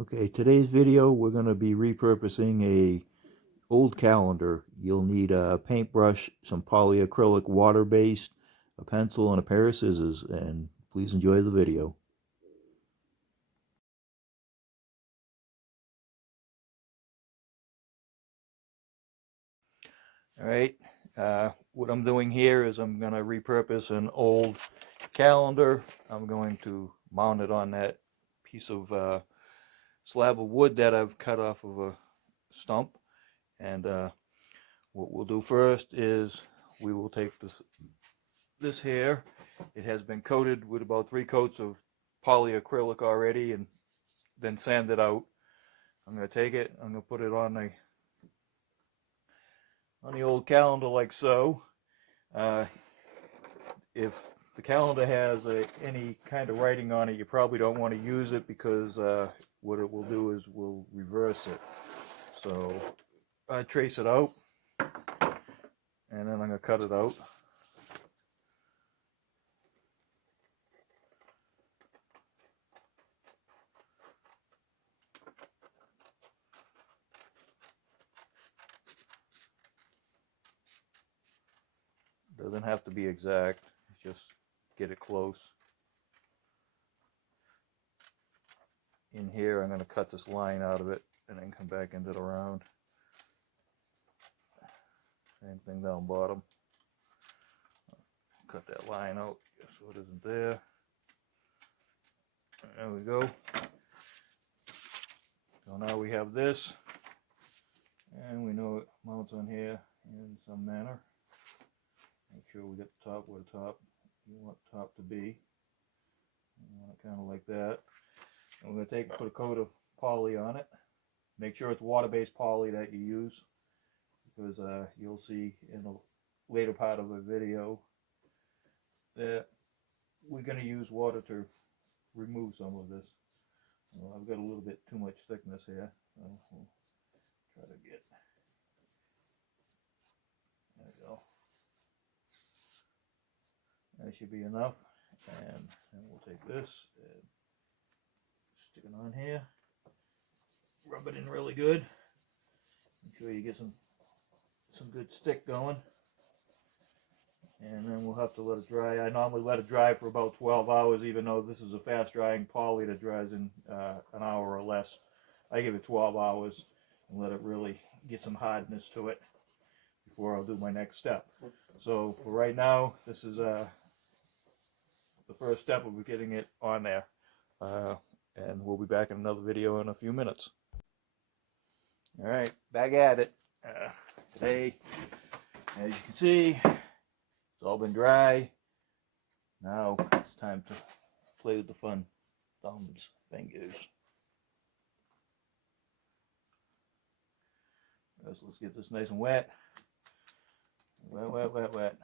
Okay, today's video we're going to be repurposing a old calendar. You'll need a paintbrush, some polyacrylic water-based, a pencil, and a pair of scissors, and please enjoy the video. Alright, what I'm doing here is I'm going to repurpose an old calendar. I'm going to mount it on that piece of slab of wood that I've cut off of a stump. And what we'll do first is we will take this here. It has been coated with about 3 coats of polyacrylic already and then sanded out. I'm going to take it, I'm going to put it on the old calendar like so. If the calendar has any kind of writing on it, you probably don't want to use it because what it will do is we'll reverse it. So I trace it out and then I'm going to cut it out. Doesn't have to be exact, just get it close. In here I'm going to cut this line out of it and then come back into the round. Same thing down bottom. Cut that line out so it isn't there. There we go. So now we have this, and we know it mounts on here in some manner. Make sure we get the top where the top you want the top to be. You want it kind of like that. And we're going to put a coat of poly on it. Make sure it's water-based poly that you use, because you'll see in the later part of the video that we're going to use water to remove some of this. Well, I've got a little bit too much thickness here, so we'll try to get, there we go. That should be enough, and then we'll take this and stick it on here, rub it in really good, make sure you get some good stick going, and then we'll have to let it dry. I normally let it dry for about 12 hours, even though this is a fast drying poly that dries in an hour or less. I give it 12 hours and let it really get some hardness to it before I'll do my next step. So for right now, this is the first step of getting it on there, and we'll be back in another video in a few minutes. Alright, back at it. Today, as you can see, it's all been dry. Now it's time to play with the fun thumbs, fingers. First, let's get this nice and wet. Wet, wet, wet, wet.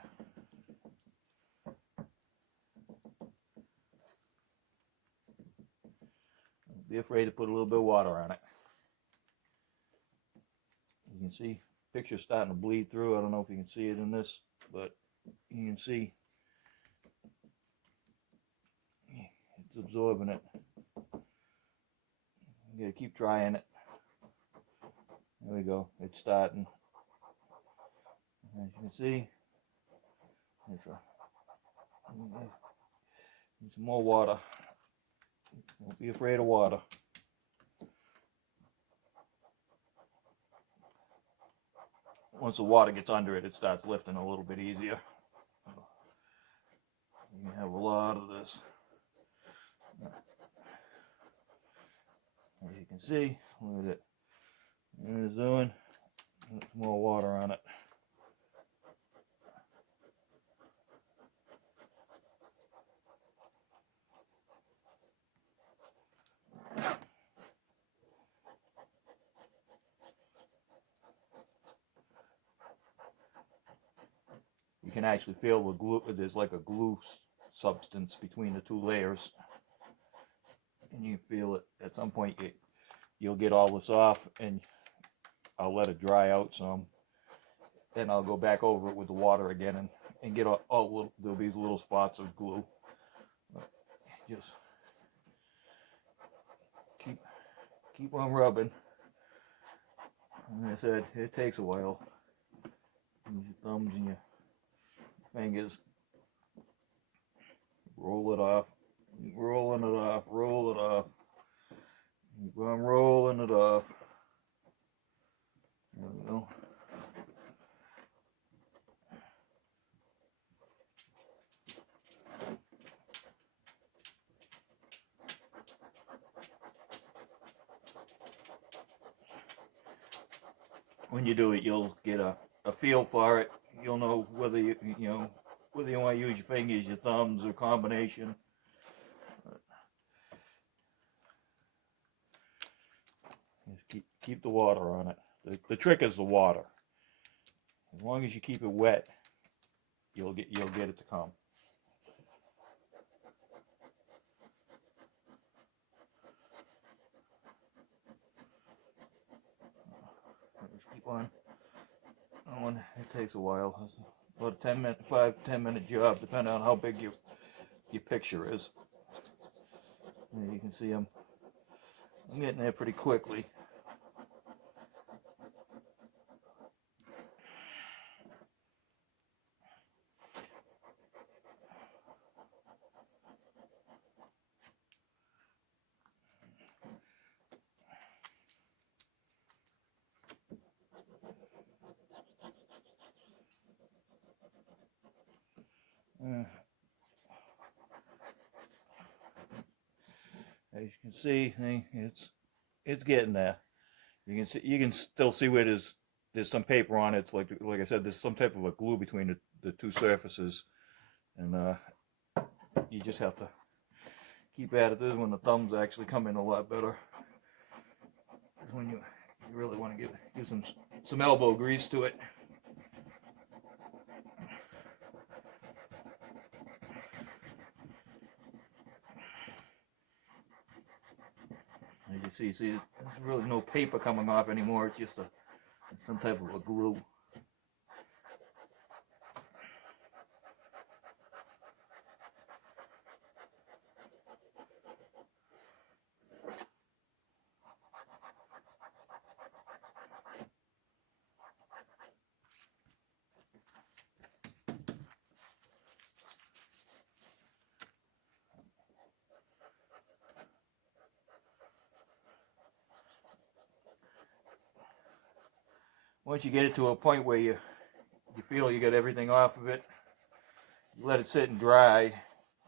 Don't be afraid to put a little bit of water on it. You can see the picture's starting to bleed through. I don't know if you can see it in this, but you can see it's absorbing it. You gotta keep drying it. There we go, it's starting. As you can see, need some more water. Don't be afraid of water. Once the water gets under it, it starts lifting a little bit easier. You have a lot of this. As you can see, look at it. It's doing. Some more water on it. You can actually feel the glue. There's like a glue substance between the two layers, and you feel it. At some point, you'll get all this off, and I'll let it dry out some. Then I'll go back over it with the water again and get all there'll be little spots of glue. Just keep on rubbing. Like I said, it takes a while. Use your thumbs and your fingers. Roll it off. Keep rolling it off. Roll it off. Keep on rolling it off. There we go. When you do it, you'll get a feel for it. You'll know whether whether you want to use your fingers, your thumbs, or combination. Just keep the water on it. The trick is the water. As long as you keep it wet, you'll get it to come. Just keep on. It takes a while. It's about a 5-10 minute job, depending on how big your picture is. And you can see I'm getting there pretty quickly. As you can see, it's getting there. You can still see where there's some paper on it. It's like I said, there's some type of a glue between the two surfaces, and you just have to keep at it. This is when the thumbs actually come in a lot better. This is when you really want to give some elbow grease to it. As you see, there's really no paper coming off anymore. It's just some type of a glue. Once you get it to a point where you feel you got everything off of it, you let it sit and dry,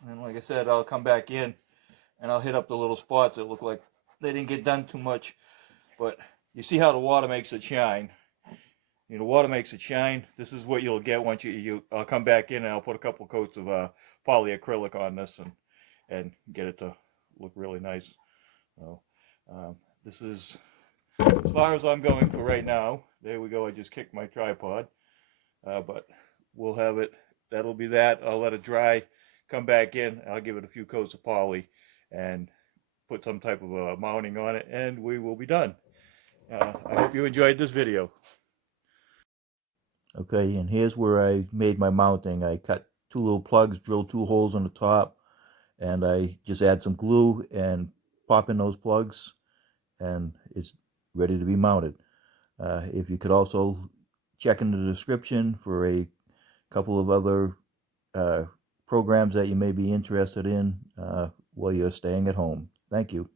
and like I said, I'll come back in and I'll hit up the little spots that look like they didn't get done too much. But you see how the water makes it shine. The water makes it shine. This is what you'll get once I'll come back in and I'll put a couple coats of polyacrylic on this and get it to look really nice. So this is as far as I'm going for right now. There we go. I just kicked my tripod, but we'll have it. That'll be that. I'll let it dry, come back in. I'll give it a few coats of poly and put some type of a mounting on it, and we will be done. I hope you enjoyed this video. Okay, and here's where I made my mounting. I cut 2 little plugs, drilled 2 holes on the top, and I just add some glue and pop in those plugs, and it's ready to be mounted. If you could also check in the description for a couple of other programs that you may be interested in while you're staying at home. Thank you.